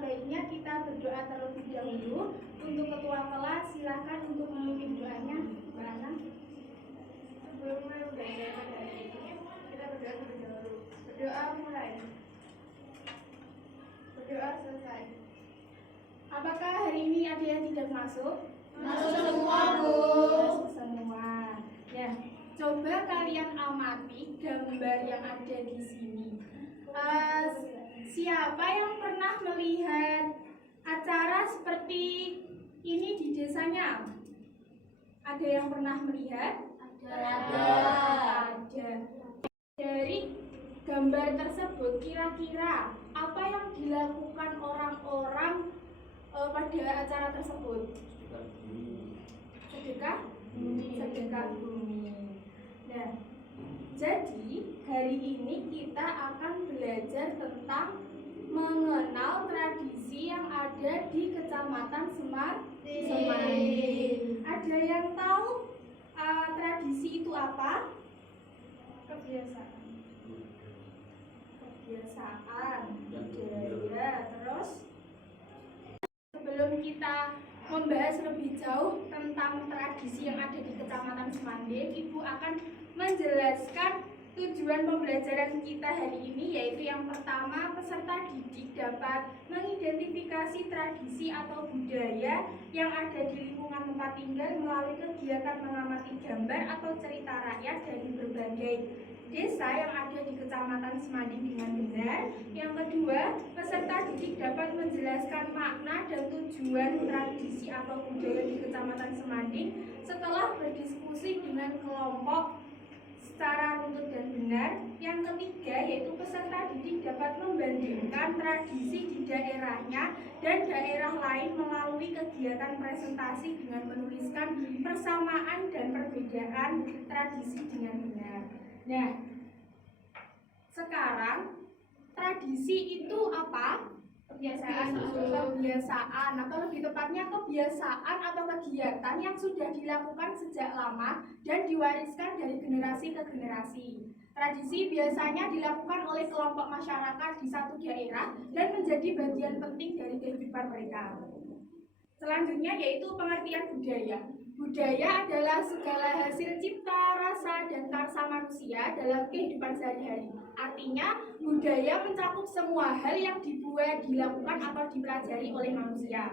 baiknya kita berdoa terlebih dahulu. Untuk ketua kelas, silakan untuk memimpin doanya, Mbak Ana. Sebelum mulai pembelajaran hari ini, kita berdoa terlebih dahulu. Berdoa mulai. Berdoa selesai. Apakah hari ini ada yang tidak masuk? Masuk semua, Bu. Masuk semua. Ya, coba kalian amati gambar yang ada di sini. Siapa yang pernah melihat acara seperti ini di desanya? Ada yang pernah melihat? Ada. Dari gambar tersebut, kira-kira apa yang dilakukan orang-orang pada acara tersebut? Sedekah bumi. Nah, jadi hari ini kita akan belajar tentang mengenal tradisi yang ada di Kecamatan Semanding. Ada yang tahu tradisi itu apa? Kebiasaan. Budaya. Terus sebelum kita membahas lebih jauh tentang tradisi yang ada di Kecamatan Semanding, Ibu akan menjelaskan tujuan pembelajaran kita hari ini, yaitu yang pertama, peserta didik dapat mengidentifikasi tradisi atau budaya yang ada di lingkungan tempat tinggal melalui kegiatan mengamati gambar atau cerita rakyat dari berbagai desa yang ada di Kecamatan Semanding dengan benar. Yang kedua, peserta didik dapat menjelaskan makna dan tujuan tradisi atau budaya di Kecamatan Semanding setelah berdiskusi dengan kelompok secara runtut dan benar. Yang ketiga, yaitu peserta didik dapat membandingkan tradisi di daerahnya dan daerah lain melalui kegiatan presentasi dengan menuliskan persamaan dan perbedaan tradisi dengan benar. Nah, sekarang tradisi itu apa? Kebiasaan atau lebih tepatnya kebiasaan atau kegiatan yang sudah dilakukan sejak lama dan diwariskan dari generasi ke generasi. Tradisi biasanya dilakukan oleh kelompok masyarakat di satu daerah dan menjadi bagian penting dari kehidupan mereka. Selanjutnya yaitu pengertian budaya. Budaya adalah segala hasil cipta, rasa, dan karsa manusia dalam kehidupan sehari-hari. Artinya, budaya mencakup semua hal yang dibuat, dilakukan, atau dipelajari oleh manusia.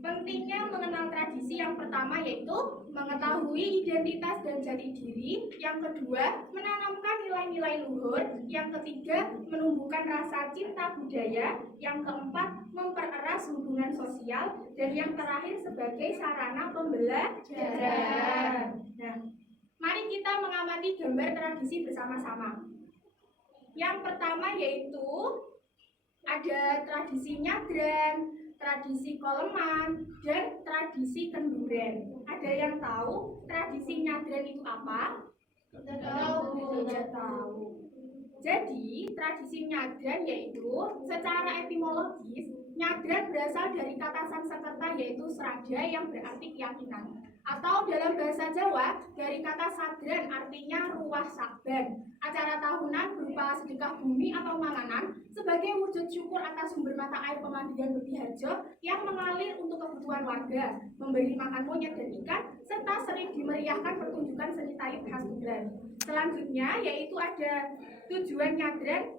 Pentingnya mengenal tradisi yang pertama yaitu mengetahui identitas dan jati diri. Yang kedua, menanamkan nilai-nilai luhur. Yang ketiga, menumbuhkan rasa cinta budaya. Yang keempat, mempereras hubungan sosial. Dan yang terakhir sebagai sarana pembelajaran. Nah, mari kita mengamati gambar tradisi bersama-sama. Yang pertama yaitu ada tradisi nyadran, tradisi koleman, dan tradisi kenduren. Ada yang tahu tradisi nyadran itu apa? Tidak tahu. Jadi, tradisi nyadran yaitu secara etimologis, nyadran berasal dari kata Sanskerta yaitu sraja yang berarti keyakinan. Atau dalam bahasa Jawa, dari kata sadran artinya ruah sakban. Acara tahunan berupa sedekah bumi atau manganan sebagai wujud syukur atas sumber mata air pemandian Beti Harjo yang mengalir untuk kebutuhan warga, memberi makan monyet dan ikan, serta sering dimeriahkan pertunjukan seni tayub khas Tuban. Selanjutnya yaitu ada tujuan nyadran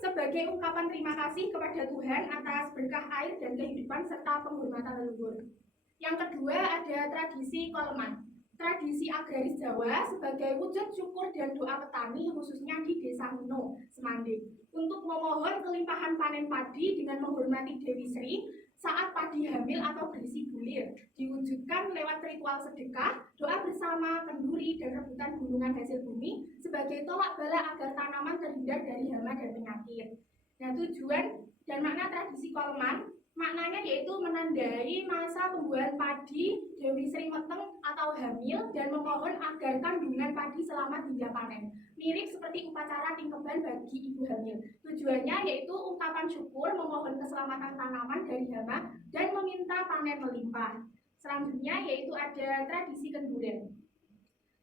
sebagai ungkapan terima kasih kepada Tuhan atas berkah air dan kehidupan serta penghormatan leluhur. Yang kedua ada tradisi koleman. Tradisi agraris Jawa sebagai wujud syukur dan doa petani khususnya di Desa Mino, Semanding, untuk memohon kelimpahan panen padi dengan menghormati Dewi Sri saat padi hamil atau berisi bulir, diwujudkan lewat ritual sedekah, doa bersama, kenduri, dan rebutan gunungan hasil bumi sebagai tolak bala agar tanaman terhindar dari hama dan penyakit. Nah, tujuan dan makna tradisi koleman, maknanya yaitu menandai masa pembuahan padi Dewi Sri Meteng atau hamil dan memohon agar kandungan padi selamat hingga panen. Mirip seperti upacara tingkeban bagi ibu hamil. Tujuannya yaitu ungkapan syukur, memohon keselamatan tanaman dari hama, dan meminta panen melimpah. Selanjutnya yaitu ada tradisi kenduren.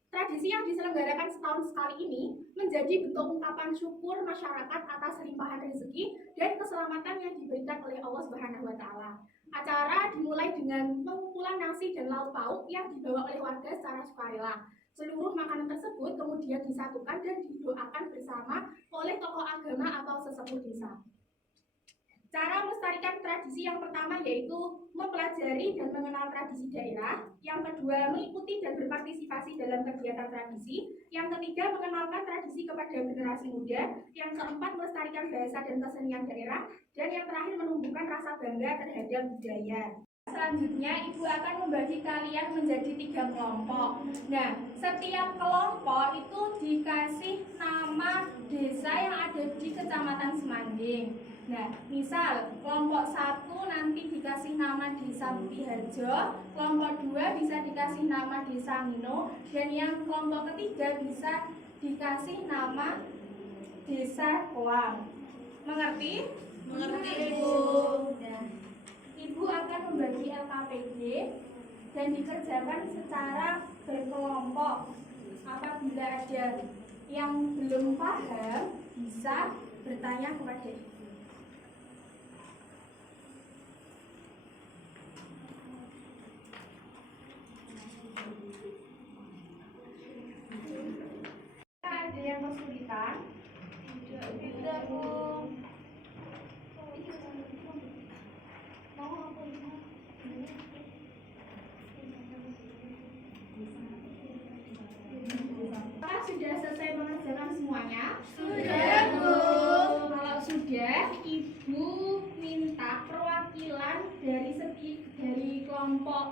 Tradisi yang diselenggarakan setahun sekali ini menjadi bentuk ungkapan syukur masyarakat atas limpahan rezeki dan keselamatan yang diberikan oleh Allah Subhanahu wa taala. Acara dimulai dengan pengumpulan nasi dan lauk pauk yang dibawa oleh warga secara sukarela. Seluruh makanan tersebut kemudian disatukan dan didoakan bersama oleh tokoh agama atau sesepuh desa. Cara melestarikan tradisi yang pertama yaitu mempelajari dan mengenal tradisi daerah. Yang kedua, mengikuti dan berpartisipasi dalam kegiatan tradisi. Yang ketiga, mengenalkan tradisi kepada generasi muda. Yang keempat, melestarikan bahasa dan kesenian daerah. Dan yang terakhir, menumbuhkan rasa bangga terhadap budaya. Selanjutnya, Ibu akan membagi kalian menjadi 3 kelompok. Nah, setiap kelompok itu dikasih nama desa yang ada di Kecamatan Semanding. Nah, misal kelompok 1 nanti dikasih nama Desa Mutiharjo, kelompok 2 bisa dikasih nama Desa Mino, dan yang kelompok ketiga bisa dikasih nama Desa Koang. Mengerti? Mengerti, Ibu. Nah, Ibu akan membagi LKPD dan dikerjakan secara berkelompok. Apabila ada yang belum paham, bisa bertanya kepada Ibu. Ada yang kesulitan? Tidak, Bu. Apakah sudah selesai mengerjakan semuanya? Sudah, Bu. Kalau sudah, Ibu minta perwakilan dari kelompok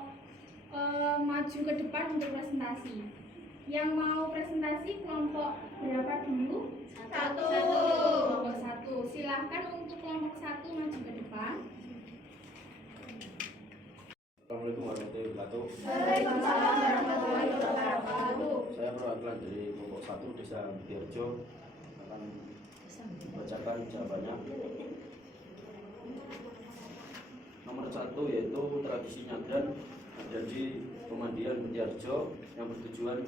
maju ke depan untuk presentasi. Yang mau presentasi kelompok berapa dulu? 1. Kelompok 1. Silahkan untuk kelompok 1 maju ke depan. Assalamualaikum warahmatullahi wabarakatuh. Waalaikumsalam warahmatullahi wabarakatuh. Saya perwakilan dari kelompok 1 Desa Mutiharjo akan membacakan jawabannya. Nomor 1 yaitu tradisi nyadran ada di Pemandian Mutiharjo yang bertujuan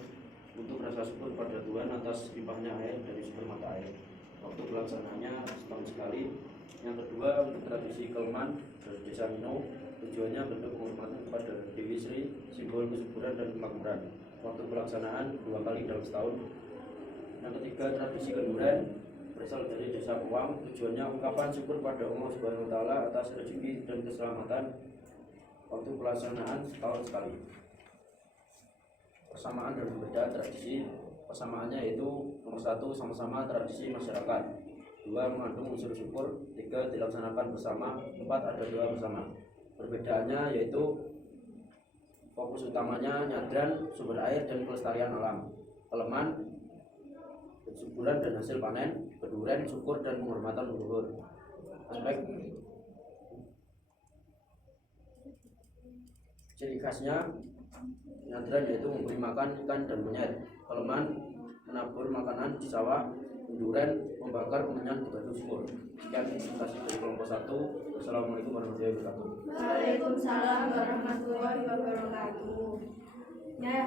untuk rasa syukur pada Tuhan atas limpahnya air dari sumber mata air. Waktu pelaksanaannya setahun sekali. Yang kedua untuk tradisi Kelman dari Desa Mino, tujuannya bentuk penghormatan kepada Dewi Sri, simbol kesuburan dan kemakmuran. Waktu pelaksanaan 2 kali dalam setahun. Yang ketiga tradisi Kenduren berasal dari Desa Koang, tujuannya ungkapan syukur pada Allah Subhanahu wa taala atas rezeki dan keselamatan. Waktu pelaksanaan setahun sekali. Persamaan dan berbeda tradisi. Persamaannya yaitu nomor 1 sama-sama tradisi masyarakat, 2 mengandung unsur syukur, 3 dilaksanakan bersama, 4 ada doa bersama. Perbedaannya yaitu fokus utamanya nyadran, sumber air dan kelestarian alam. Kelman kesuburan dan hasil panen, Kenduren syukur dan penghormatan leluhur. Aspek ciri khasnya nyadran yaitu memberi makan ikan dan monyet. Kelman menabur makanan di sawah. Kenduren membakar kemenyan batu sumur. Sekian presentasi dari kelompok 1. Wassalamualaikum warahmatullahi wabarakatuh. Waalaikumsalam warahmatullahi wabarakatuh. Nah,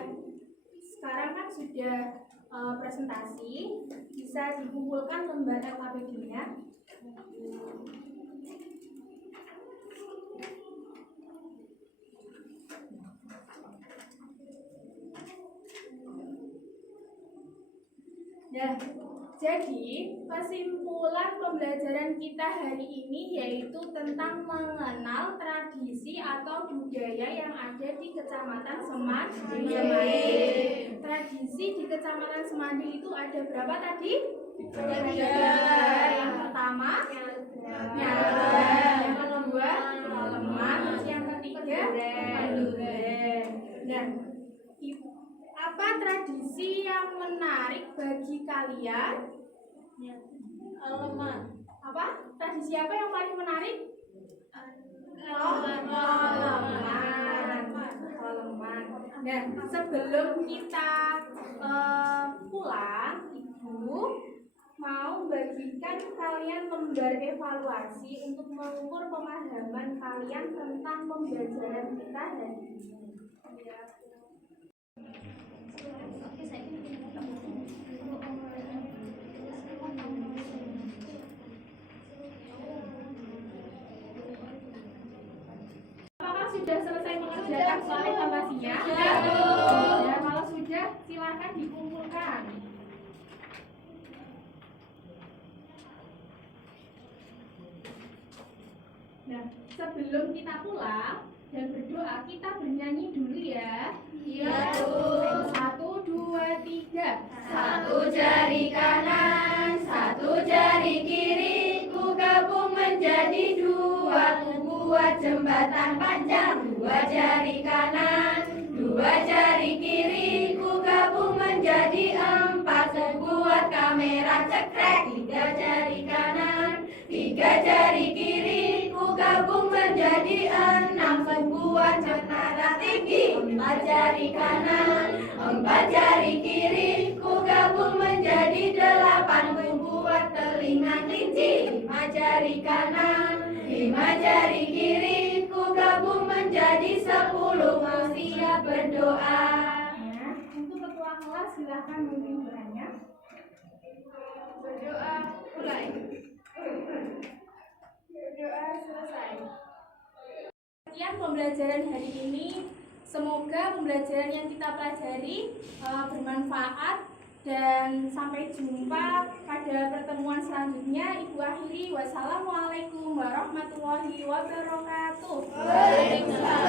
sekarang kan sudah presentasi, bisa dikumpulkan lembar LKPD-nya. Nah, jadi kesimpulan pembelajaran kita hari ini yaitu tentang mengenal tradisi atau budaya yang ada di Kecamatan Semanding. Tradisi di Kecamatan Semanding itu ada berapa tadi? 3. Yang pertama nyadran, yang kedua Kelman, terus yang ketiga Kenduren. Dan apa tradisi yang menarik bagi kalian? Kelman. Apa? Tradisi apa yang paling menarik? Kelman. Nah, sebelum kita pulang, Ibu mau bagikan kalian lembar evaluasi untuk mengukur pemahaman kalian tentang pembelajaran kita hari ini. Oke, saya Sudah selesai mengerjakan soal evaluasinya? Ya, kalau sudah silakan dikumpulkan. Nah, sebelum kita pulang dan berdoa, kita bernyanyi dulu ya. Iya, Bu. 1, 2, 3. Satu jari kanan, satu jari kiri, ku gabung menjadi dua, ku buat jembatan panjang. Dua jari kanan, dua jari kiri, ku gabung menjadi empat, ku buat kamera cekrek. Tiga jari kanan, tiga jari kiri, ku gabung menjadi enam, ku buat menara tinggi. Empat jari kanan, empat jari kiri, ku gabung menjadi delapan, ku buat telinga kelinci. Lima jari kanan, lima jari kiri, ku gabung menjadi 10, mau siap berdoa. Nah, untuk ketua kelas silakan memimpin doanya. Berdoa mulai. Berdoa selesai. Sekian pembelajaran hari ini. Semoga pembelajaran yang kita pelajari bermanfaat dan sampai jumpa pada pertemuan selanjutnya. Ibu akhiri, wassalamualaikum warahmatullahi wabarakatuh. Waalaikumsalam.